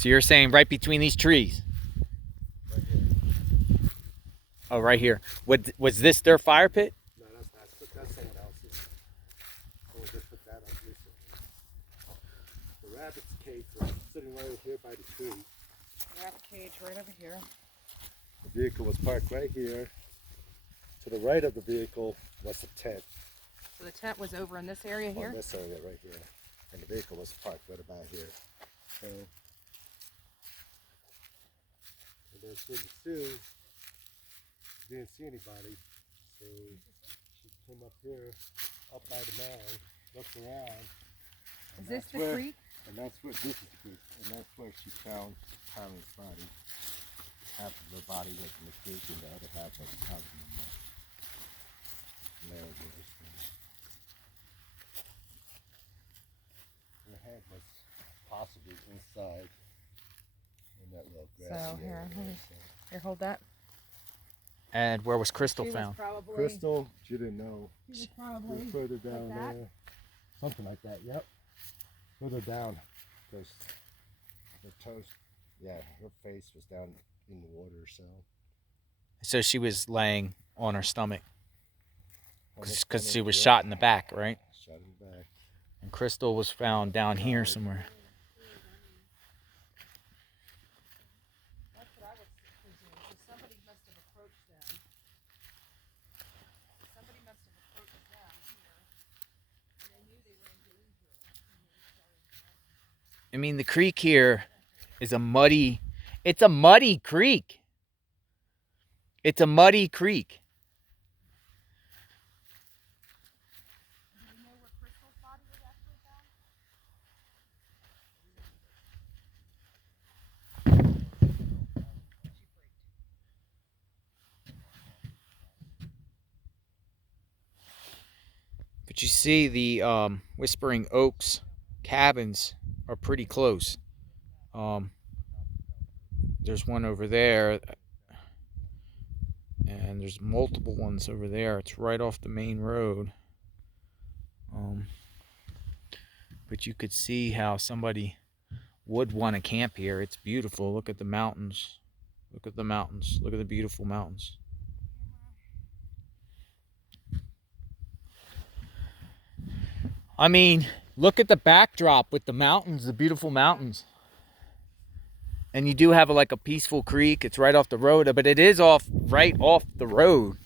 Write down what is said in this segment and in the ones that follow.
So you're saying right between these trees? Right here. Oh, right here. Was this their fire pit? No, that's not. That's someone else's. Someone just put that up recently. The rabbit's cage was sitting right here by the tree. Rabbit cage right over here. The vehicle was parked right here. To the right of the vehicle was the tent. So the tent was over in this area here? On this area right here. And the vehicle was parked right about here. So, and then Sue didn't see anybody. So she came up here, up by the mound, looked around. Is this the creek? And that's where, this is the creek. And that's where she found Kylen's body. Half of her body was in the creek and the other half was out in the marriage. Her head was possibly inside in that little grassy So here, area. here, hold that. And where was Crystal She was found? probably, Crystal, she didn't know. She was probably Further down like that? there. Something like that, yep. Further down. Because her toes, yeah, her face was down in the water, so. So she was laying on her stomach because she was Yep. shot in the back, right? Shot in the back. And Crystal was found down here somewhere. That's what I was thinking. So somebody must have approached them. Somebody must have approached them here. And they knew they were in danger. And they started. I mean, the creek here is it's a muddy creek. It's a muddy creek. Do you know where Crystal's body was actually found? She freaked. But you see the Whispering Oaks cabins are pretty close. There's one over there, and there's multiple ones over there. It's right off the main road. But you could see how somebody would want to camp here. It's beautiful. Look at the mountains. Look at the mountains. Look at the beautiful mountains. I mean, look at the backdrop with the mountains, the beautiful mountains. And you do have like a peaceful creek. It's right off the road, but it is right off the road.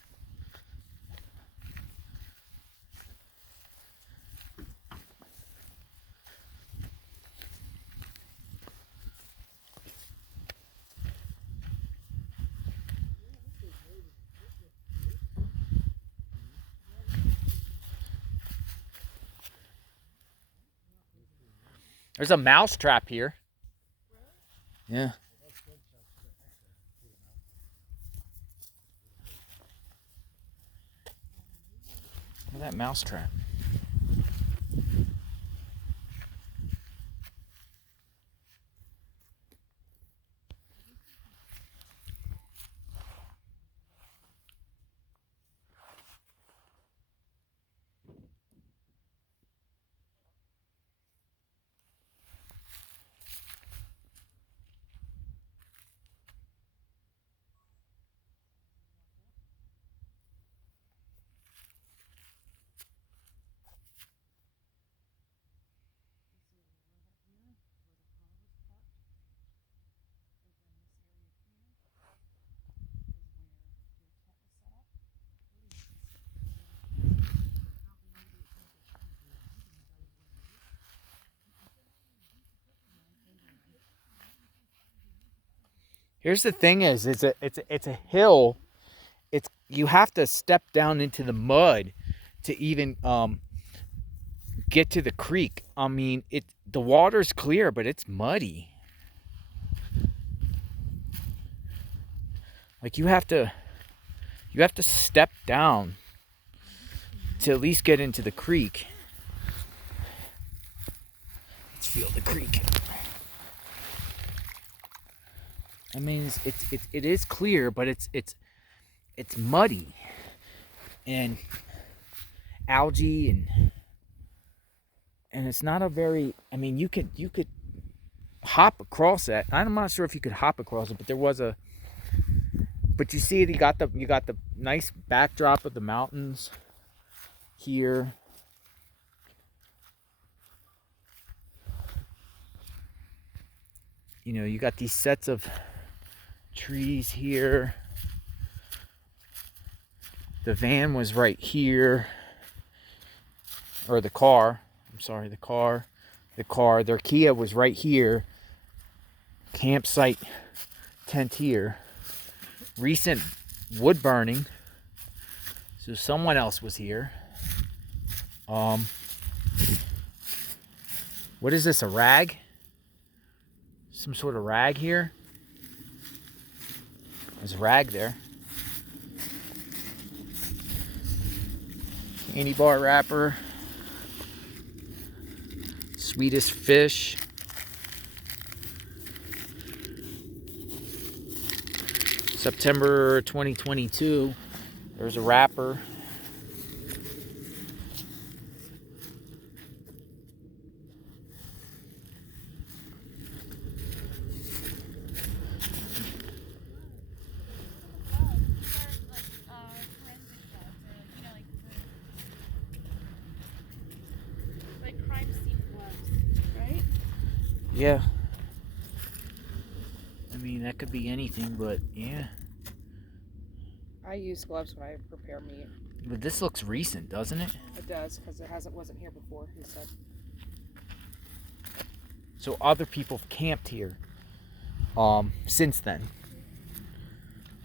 There's a mouse trap here. Yeah. Look at that mouse trap. Here's the thing is, it's a hill. You have to step down into the mud to even get to the creek. I mean, the water's clear, but it's muddy. Like you have to step down to at least get into the creek. Let's feel the creek. I mean, it is clear, but it's muddy and algae and it's not a very. I mean, you could hop across that. I'm not sure if you could hop across it, but there was a. But you see it. You got the nice backdrop of the mountains here. You know, you got these sets of trees here. The van was right here, or the car. I'm sorry, the car. Their Kia was right here. Campsite tent here. Recent wood burning. So someone else was here. What is this? A rag? Some sort of rag here. There's a rag there. Candy bar wrapper. Swedish fish. September 2022. There's a wrapper. Yeah. I mean, that could be anything, but yeah. I use gloves when I prepare meat. But this looks recent, doesn't it? It does, because it wasn't here before, he said. So other people have camped here since then.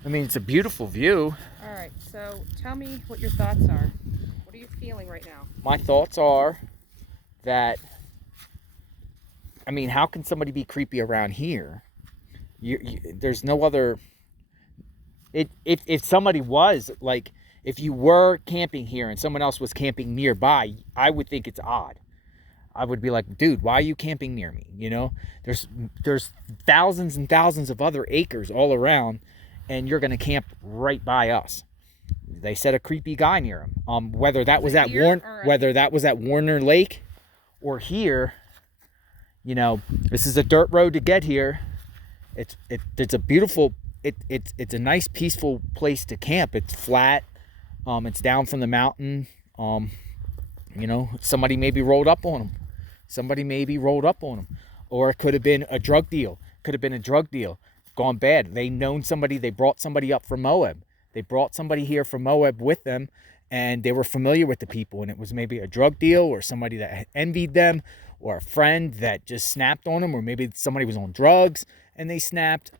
I mean, it's a beautiful view. All right, so tell me what your thoughts are. What are you feeling right now? My thoughts are that, I mean, how can somebody be creepy around here? There's no other. If somebody was, like, if you were camping here and someone else was camping nearby, I would think it's odd. I would be like, dude, why are you camping near me? You know, there's thousands and thousands of other acres all around, and you're gonna camp right by us. They said a creepy guy near him. Whether that was at Warner Lake or here, you know, this is a dirt road to get here. It's a beautiful. It's a nice, peaceful place to camp. It's flat. It's down from the mountain. You know, somebody maybe rolled up on them. Or it could have been a drug deal. Gone bad. They known somebody. They brought somebody up from Moab. They brought somebody here from Moab with them, and they were familiar with the people. And it was maybe a drug deal, or somebody that envied them, or a friend that just snapped on them, or maybe somebody was on drugs and they snapped.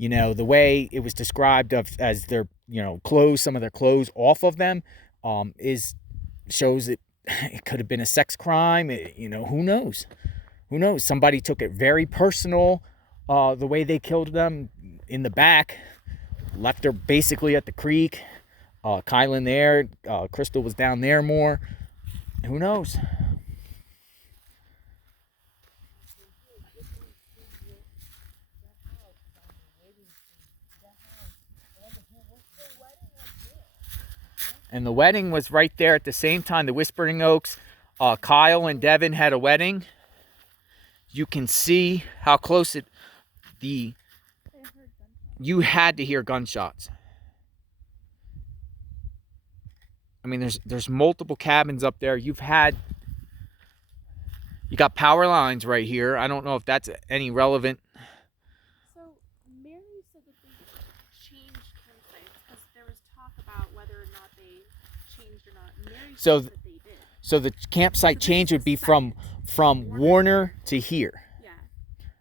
You know, the way it was described as their, you know, clothes, some of their clothes off of them, shows that it could have been a sex crime. You know, who knows? Somebody took it very personal, the way they killed them in the back, left her basically at the creek. Kylen there, Crystal was down there more. Who knows? And the wedding was right there at the same time. The Whispering Oaks, Kyle and Devin had a wedding. You can see how close you had to hear gunshots. I mean, there's multiple cabins up there. You got power lines right here. I don't know if that's any relevant. So Mary said that they changed campsites because there was talk about whether or not they changed or not. Mary said that they did. So the campsite change would be from Warner to here. Yeah.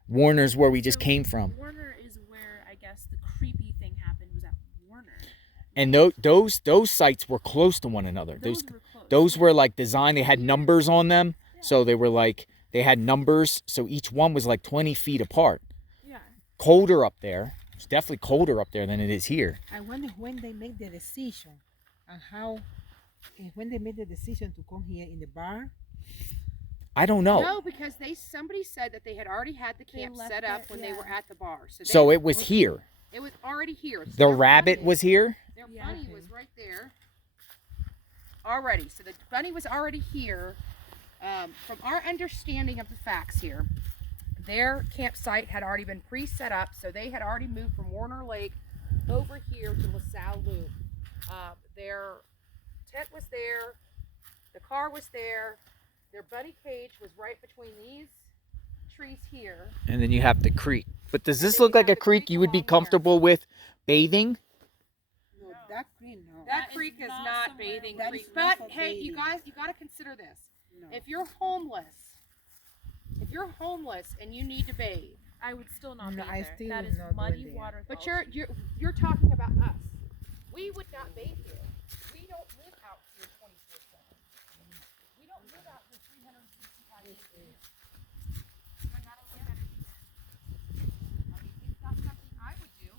Warner's where we just came from. Warner is where I guess the creepy thing happened, was at Warner. And those sites were close to one another. Those were close. Those were like designed. They had numbers on them, so they had numbers. So each one was like 20 feet apart. Yeah. Colder up there. It's definitely colder up there than it is here. I wonder when they make the decision and how, when they made the decision to come here in the bar. I don't know. No, because somebody said that they had already had the camp set up when they were at the bar. So it was here. It was already here. So The rabbit was here. Their bunny was right there already. So the bunny was already here. From our understanding of the facts here, their campsite had already been pre-set up, so they had already moved from Warner Lake over here to LaSalle Loop. Their tent was there, the car was there, their bunny cage was right between these trees here. And then you have the creek. But does And this then look you like have a the creek creek you would be along here. comfortable with bathing? No, that green, no. That That creek is is not not somewhere bathing That creek. is But not for hey, you bathing. guys, you got to consider this. No. If you're homeless and you need to bathe, I would still not No, be I there. still That would is not go muddy in there. water. but you're talking about us. We would not bathe here. We don't live out here 24/7. We don't live out here 365 days a year. I gotta look at it again. I mean, it's not something I would do,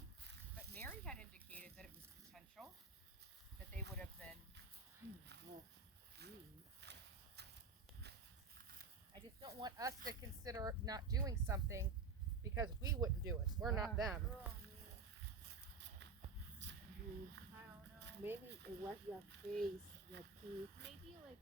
but Mary had indicated that it was potential that they would have been. I just don't want us to consider not doing something because we wouldn't do it. We're not them. Mm, I don't know. maybe it was your face, your teeth. Maybe like